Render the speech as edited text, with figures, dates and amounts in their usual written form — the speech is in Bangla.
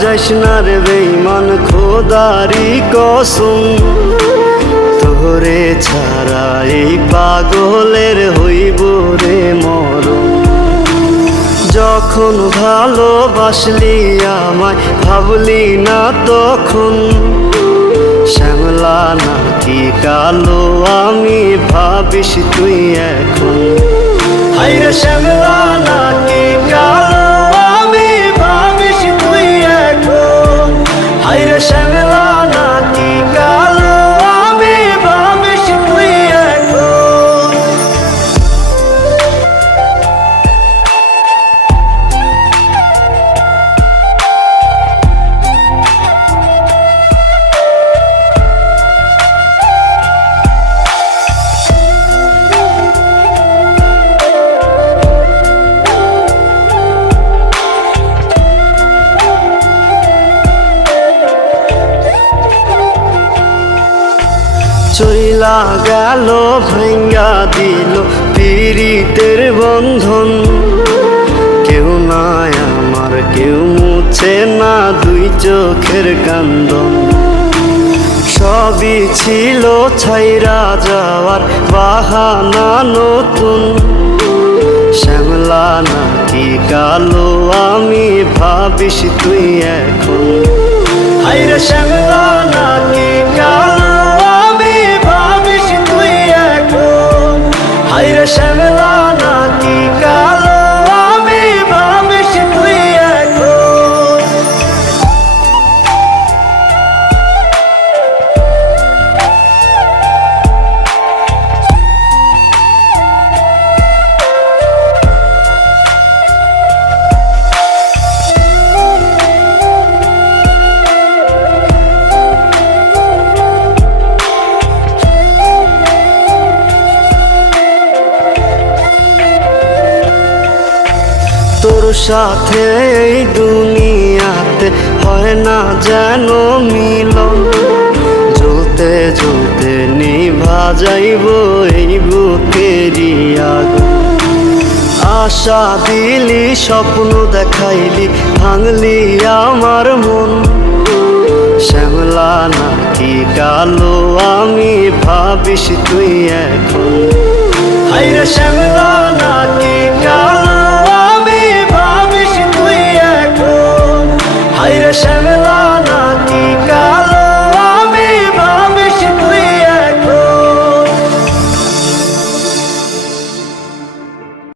যাইস না রে বেঈমান খোদারি কসম, তোরে ছাড়া এই পাগলের হইব রে মরণ। যখন ভালোবাসলি আমায় ভাবলি না তখন, শ্যামলা নাকি কালো আমি ভাবিস তুই এখন। হায়রে শ্যামলা নাকি কালো আমি ভাবিস তুই এখন। হায়রে শ্যামলা নাকি কালো আমি ভাবিস তুই এখন। চইলা গেল ভাঙ্গা দিল পীড়িতের বন্ধন, কেউ নাই আমার কেউ মুছে না দুই চোখের কান্দন। সবই ছিল ছাইরা যাওয়ার বাহানা নতুন, শ্যামলা নাকি কালো আমি ভাবিস তুই এখন। হায়রে শ্যামলা নাকি কালো আমি ভাবিস তুই এখন। হায়রে শ্যামলা নাকি কালো আমি ভাবিস তুই এখন। তোর সাথে এই দুনিয়াতে হয় না যেন মিলন, জ্বলতে জ্বলতে নিভা যাইব এই বুকেরই আগুন। আশা দিলি স্বপ্ন দেখাইলি ভাঙলি আমার মন, শ্যামলা নাকি কালো আমি ভাবিস তুই এখন।